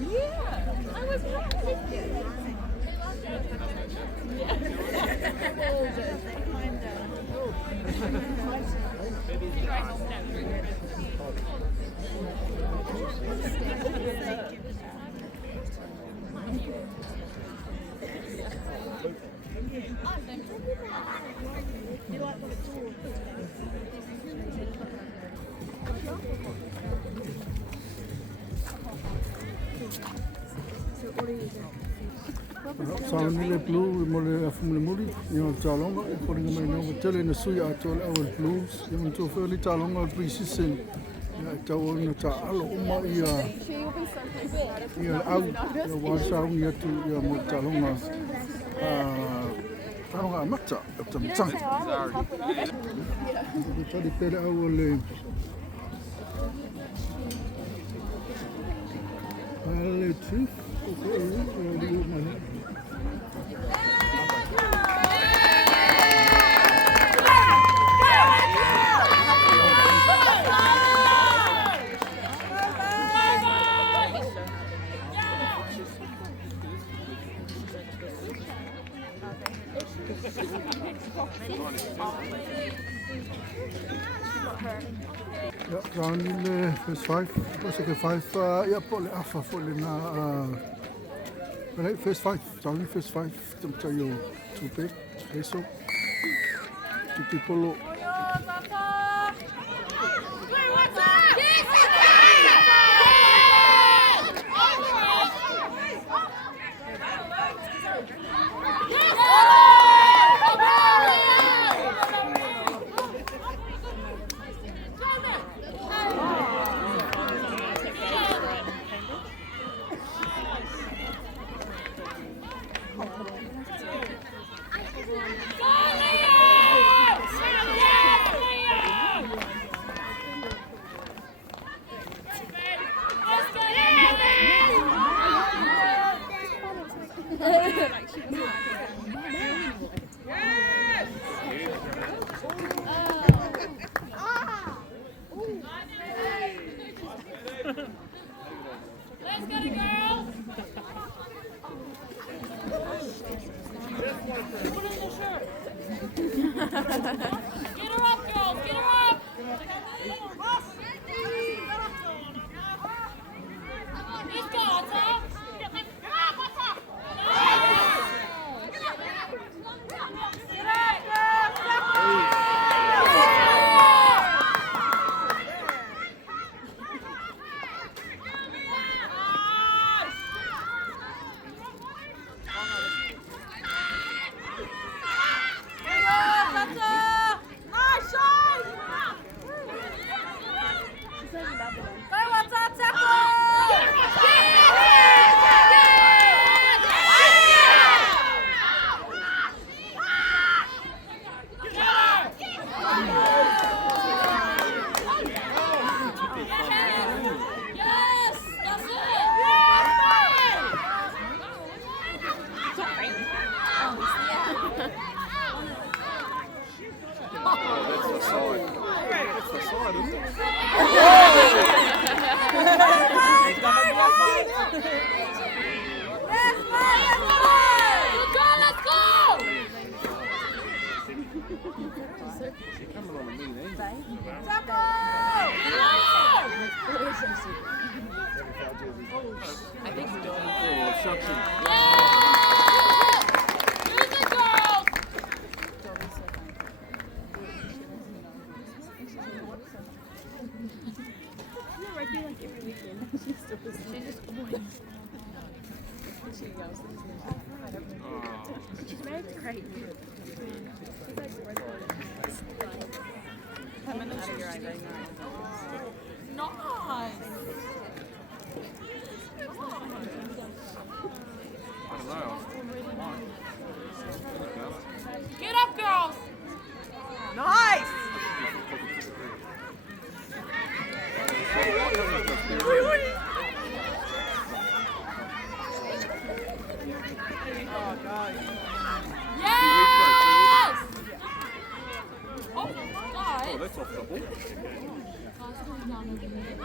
Yeah, I was right. Saunile blue mole afumle muri yo talonga ko ringa mai no tele na suya atol our blues yo to feli talonga preseason ya tawo na ta alo uma ia au yo wa saung ya tu ya mo talonga talonga mata tamtang tadi pele awole ale tu Ja, round in first five. Second five, ja, pole afva pole na. Right, first five. Round in first five. Temta yo tupe. Eso. Tupe polo. Let's get it, girls! Put on the shirt. Get her up, girls! Get her up! Let's go, Atta! I think he's doing it. Rugby like every weekend. She just wins. She yells at me. She's very great. She's like rugby. Coming out of your eye right now. Nice! I don't know. Get up, girls! Nice! Oh, God. Yes! Oh, guys. Oh, that's off the ball. Guys, come down over here.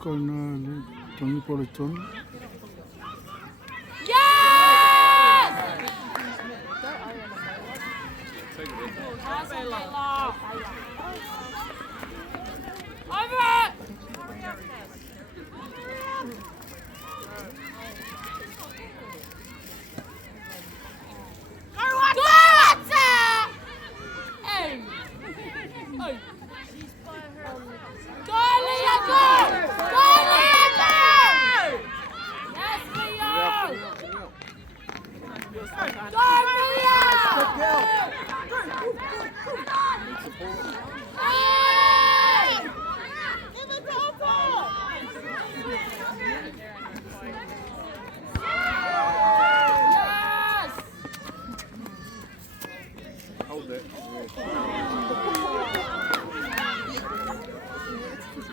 con Tony Politon. Yes! Take it. Nice one, Layla. Over it! Go, Atta! Hey! Hey! Go, Leah, go! Go, Leah, go! Yes, Leah! Go, Leah! Hey! Give it to Atta! Yes! Hold that.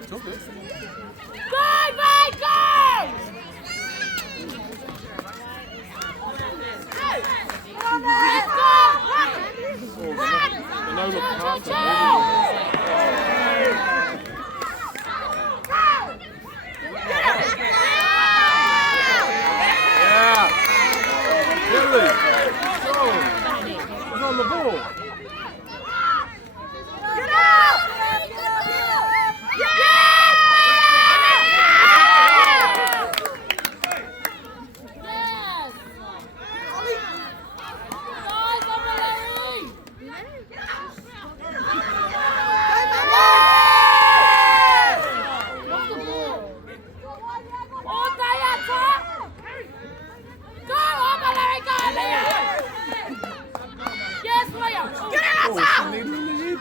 Took it. Go, go, go! Let's go! Oh, the no look pass. Yeah. Billy. Go. He's on the ball. Get up! Yes! Guys, over Larry! What's the ball? All day, Atta! Go, over Larry, go, Leah! Yes, Leah! Get it, Oh, Atta! she needed the lead.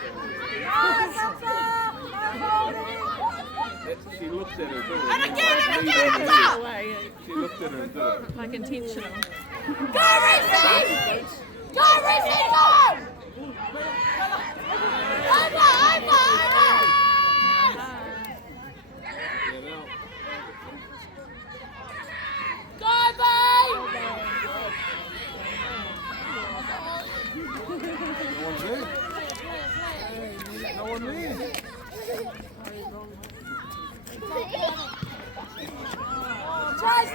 She looked at her. And again, Atta! She looked at her and did it. Like intentional. Go, Reese! Go, Reese, go! Over! Get out. Go, babe! No one's there. No one there. Chase!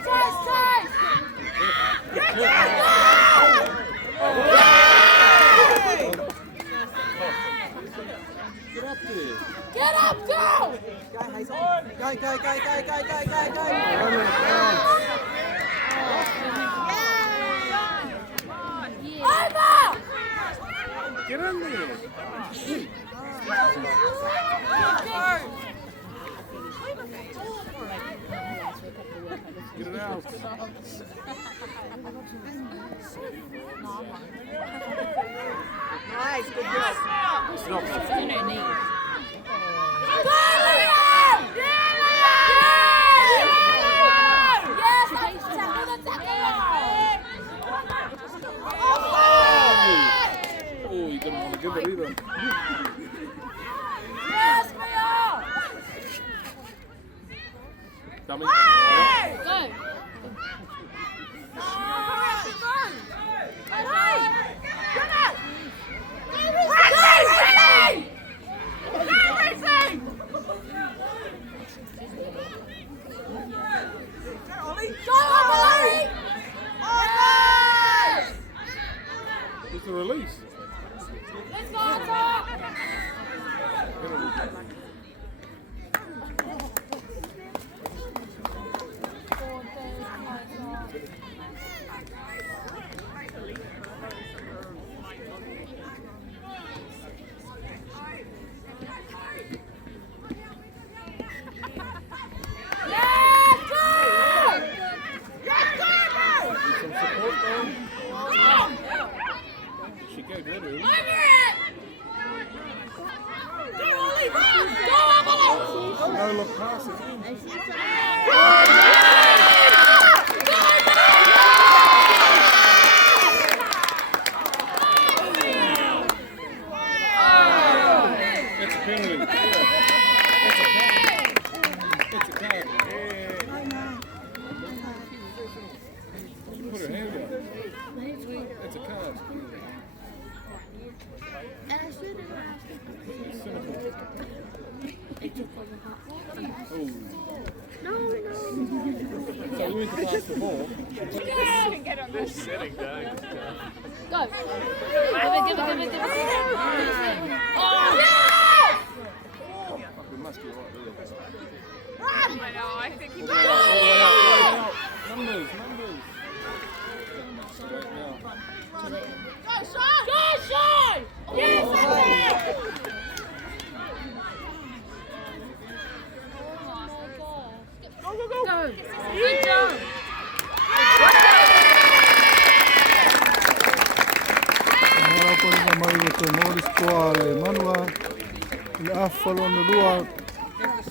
Get up there. Get up, go! Run it down. Over! Get in there. Get it out. Nice, good job. It's not. Go, Leah! Yes, tackle the tackle! Oh, you didn't want to give it either. Yes, Leah! Dummy. Go! It's a release. Let's go, Atta! Some support though. She gave that early. No look pass again. That's a penalty. Yeah. That's a card. That's a card. Yeah. She put her hand up. That's a card. Cynical. Oh. went to pass the ball. Sitting down. Go. Give it. Oh! Fuck, we must be right there. I know, I think he All the way out. Numbers. Straight now. Go, Sean! Yes, that's it! Go. Good job. Mara po na mai o te Morris toa le Manawa. Le awhalo na lua.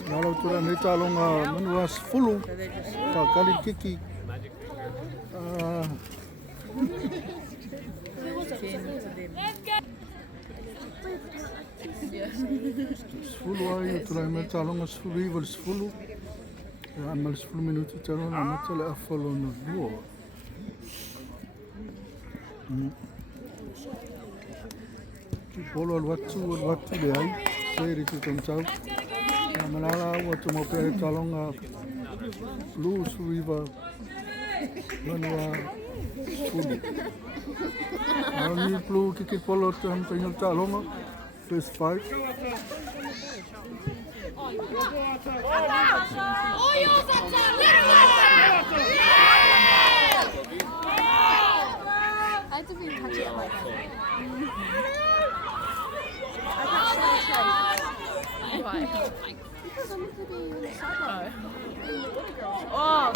Mara tura nei talonga Manawa sfulu. Ta kali kiki. Sfulu ai o tura nei talonga sfulu iwa sfulu. Amal 10 minuti tano na mata le awhalo na lua. Ki polo al watu le ai. Seri ki tau. Na malala ua te mo pere talonga. Lu suiva. Manua sfulu. Ni plu ki polo te am tainga talonga. First 5. I had to be touch it like that. Why? Because I'm going to be on the sideline. Oh!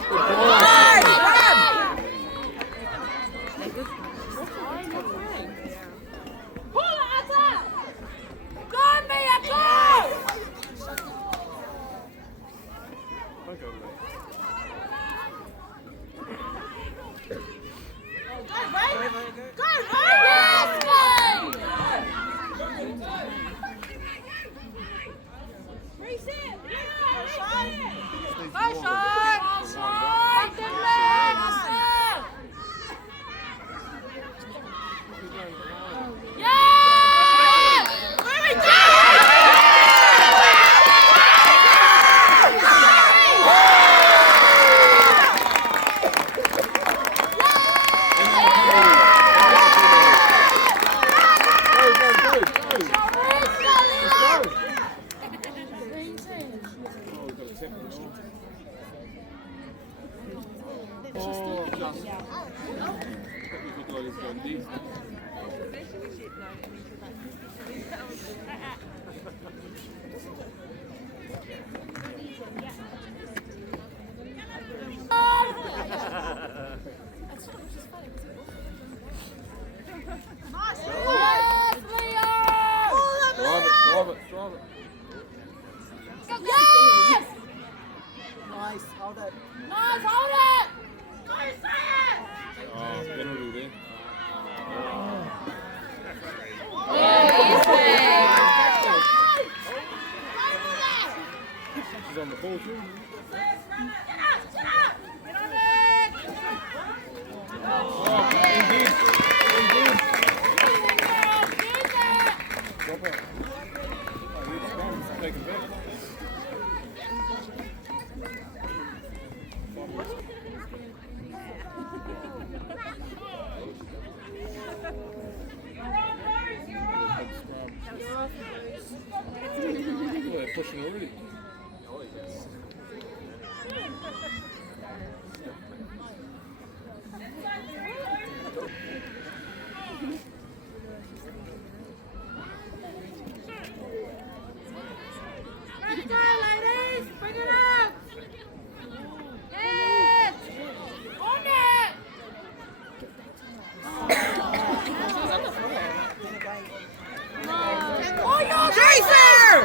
Nice, hold it. Penalty there. She's on the ball too. Indeed. Drop it. Take it back. They're pushing already. Let's go, ladies! Bring it up! Yes! On it! Oh, you're Jason!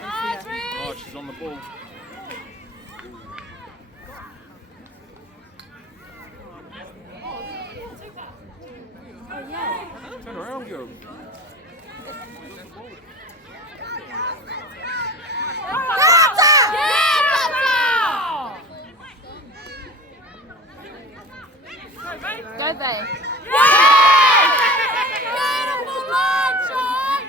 Nice, Reece! Oh, she's on the ball. Turn around, girl. Go, babe. Beautiful line, Sean!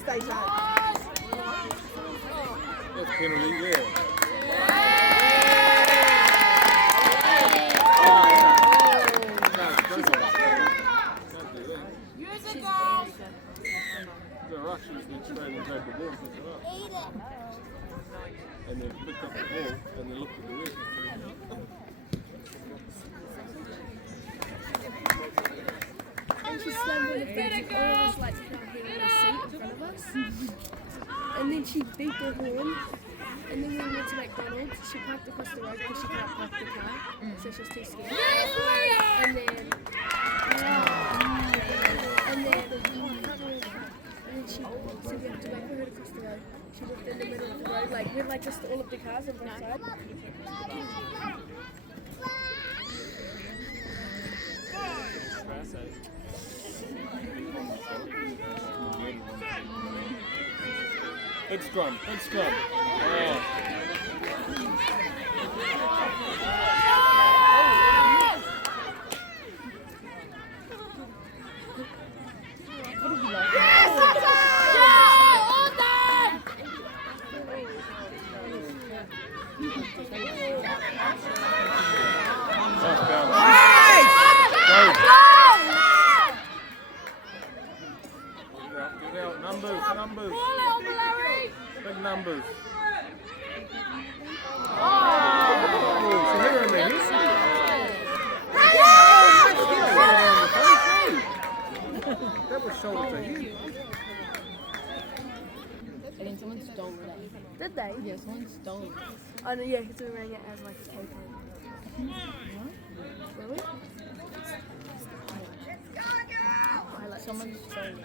Stay tight. That's penalty, yeah. And then picked up the ball and then looked at the ref. And she slammed on the fence and all of us like to come here on the seat in front of us. And then she beat the horn. And then we went to McDonald's. She parked across the road because she can't park the car. So she was too scared. And then she so we had to wait for her to cross the road. She walked in the middle of the road, like with like just all of the cars on both sides. Head scrum, head scrum. Numbers. Big numbers. Oh, so here it is. That was shoulder to him. I think someone stole that. Did they? Yeah, someone stole it. Oh no, yeah, because we rang it as like a takeover. Really? Someone stole it.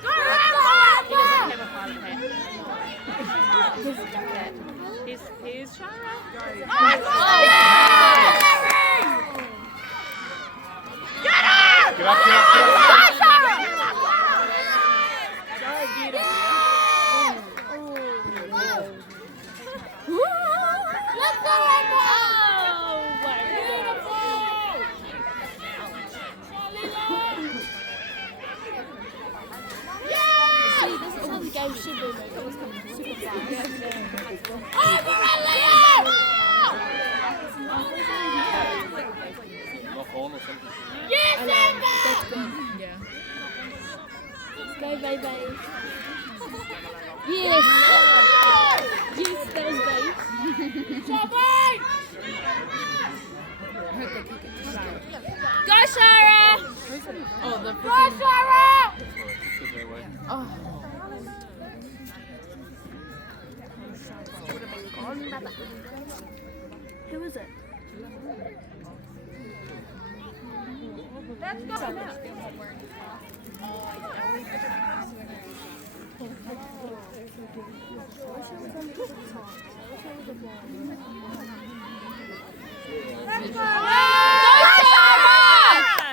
He doesn't have a hard hat. He's Shara. Get up. Knock on or something. That's good. Yeah. Go, baby. Yes! Yes, that was babe. Go, Sarah! Oh, the Go, Shara! Oh. Who is it? Let's go now. Let's go!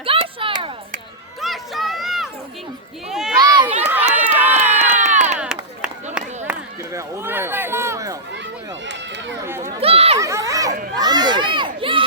Go, Sarah! Go, Shara! Yeah! Get it out, all the way out, all the way out, all the way out. Go! Numbers. Go.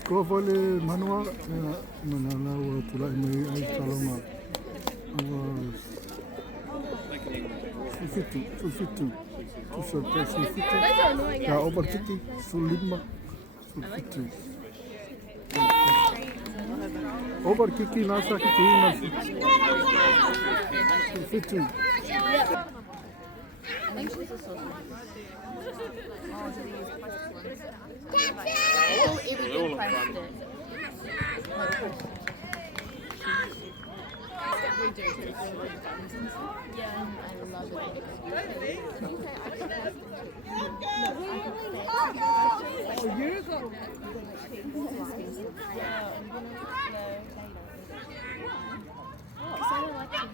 Score for the Manawa, Manawa pula ini ai talonga. 250. Tu surprise 250. Ya over 50. Sulima. 250. Over kiki nasa kiki nasa. 250. I think she's a social. Oh, everything priced it. We do. Yeah, I love it. Oh, you got that.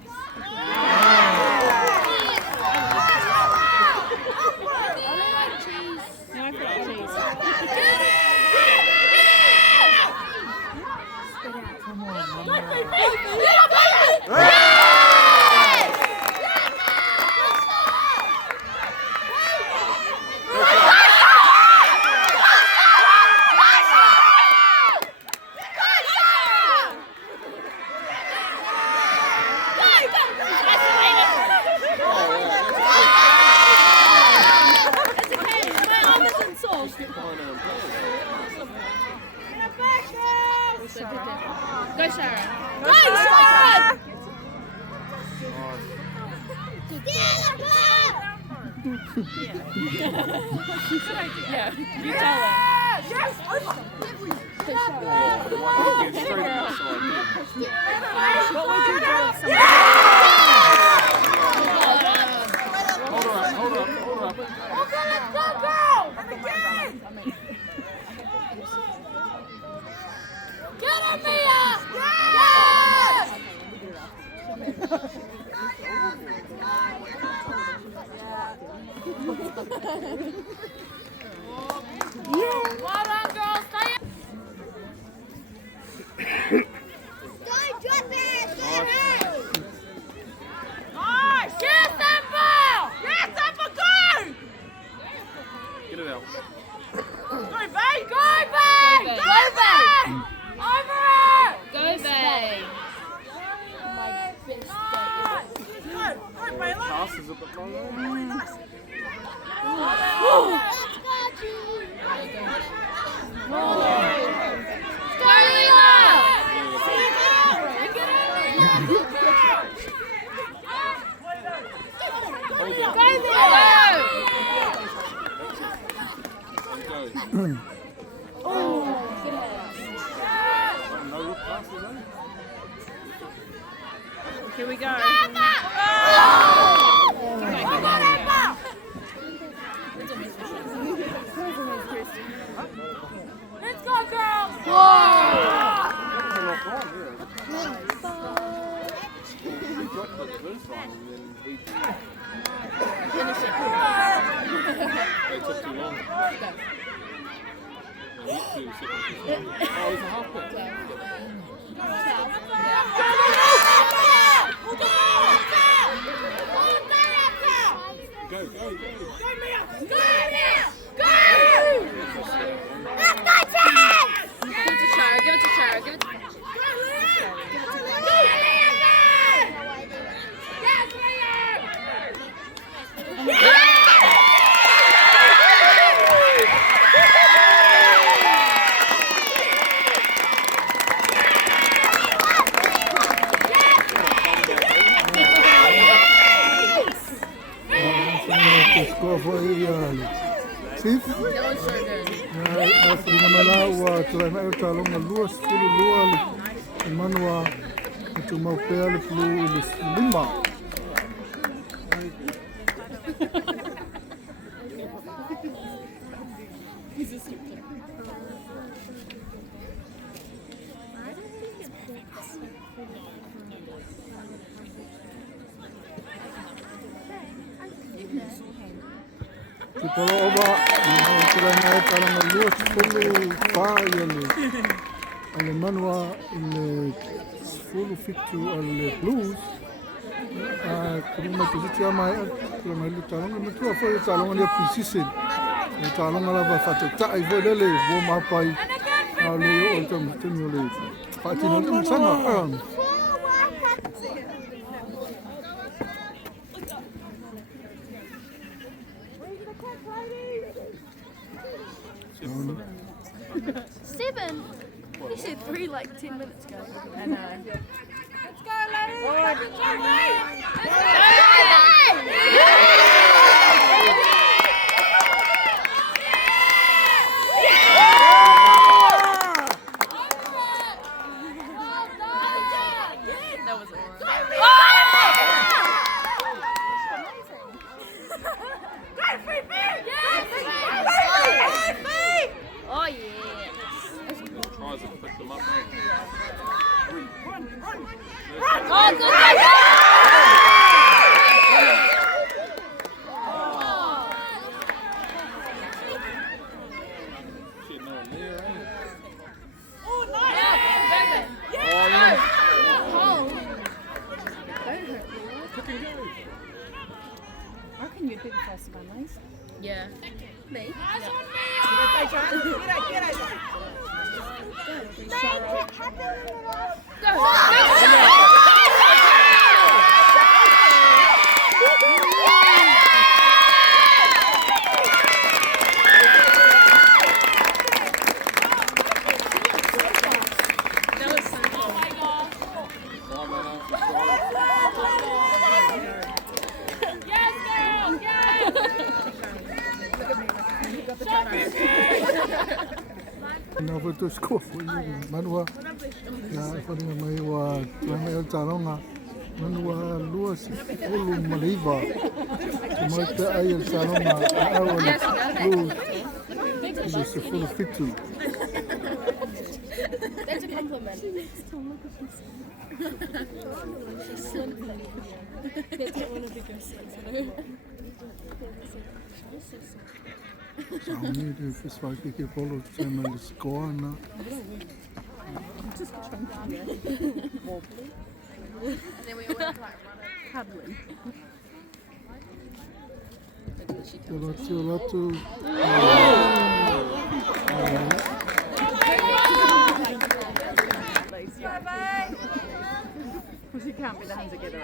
No, I put cheese. Go, Sarah. Go, Sarah! Yeah, you tell her. Yes! Get straight outside. What would you do if someone... Hold up. Okay, let's go! Get him, Mia! Yes! Well done, girls. Stay in. Don't drop it! Nice! Yes, Amber! Yes, Amber, go! Get it out. Go, Bay! Go, Bay! Go, Bay! Over it! Go, Bay. Go, Baylor! Passes it, but go. Here we go. Let's go, girls! We dropped the first one and then we they took too long. Oh, it's a half back. Go. Go, Mia! Go! Let's go, Chad! Give it to Shara, give it to Shara, give it to... Score for Steve. That was so good. Afrika Malawa tulaina e talonga lua sulu lua le Manawa e tu mau pea le flu le lima. Te polo oba, tulaina e talonga lua sulu whai ale Manawa le sulu fitu ale blues. Kuma tuziti mai kuma le talonga me tua foi talonga le preseason. Le talonga la va fatu tai vo le vo ma pai. Ale o tam tenu le. Pati no tu sanga. Seven? You said 3 like 10 minutes ago. I know. Let's go, ladies! That was all right. Oh, good. I reckon you'd be the first one, Liz. Yeah. Me? Nā whato skoa fwoi Manawa. Nā wharinga mai wa tuangai o tāronga. Manawa lua si olu maleiva. Te mai te ai o tāronga a awa ni lua. Ile se fulu fitu. That's a compliment. She's slim. They don't want to be good. Sauni te whiswai ke polo te mai le skoa na. And then we all went like cuddling. Te latu o latu. Because you can't be the hands together.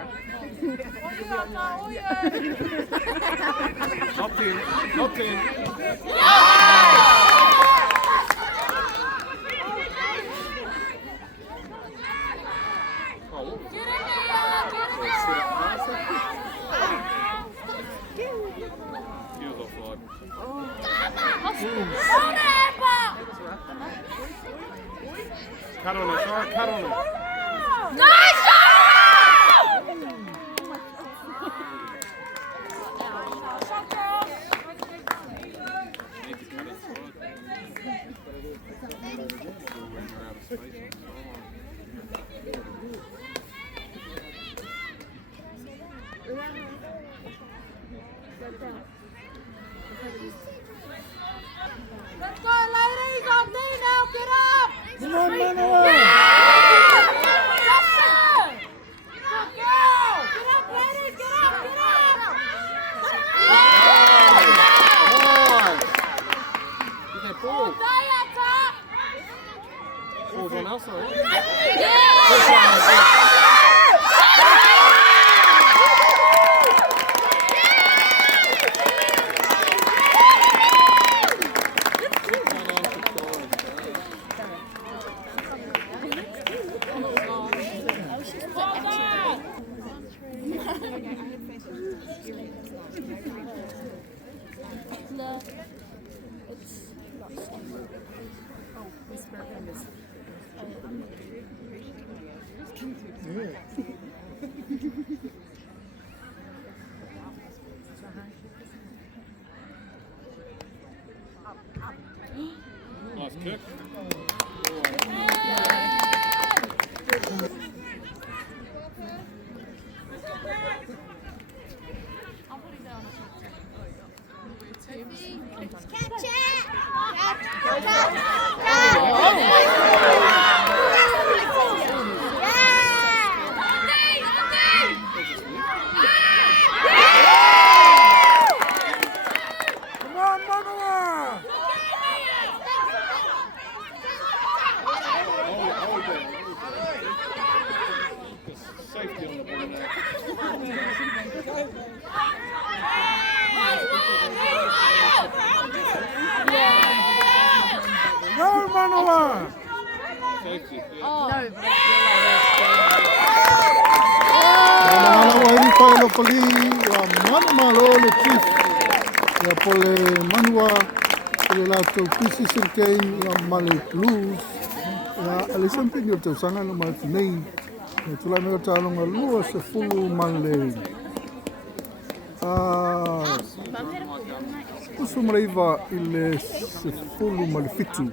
Up in. He was offside. Cut on it, sorry, cut on it. Let's go, ladies! On me now, get up! Come on, Manawa! Justin! Good girl! Get up, ladies! Get up! Is that ball? Stay up top! Ball's on us, sorry. No, it's not. Nice kick. Catch it! Come on, Manawa! Hold it. Safety on the ball now. Go, Manawa! Safety, yeah. No, but Manawa hiri whai lopali wa Manamalo le chief. Ia pole Manawa le lātou preseason game ia Male Blues. Ia ale sampini o tau sanga no mai nei. Ia tula mea tālonga lua se fulu male. Usu mareiva i le se fulu male fitu.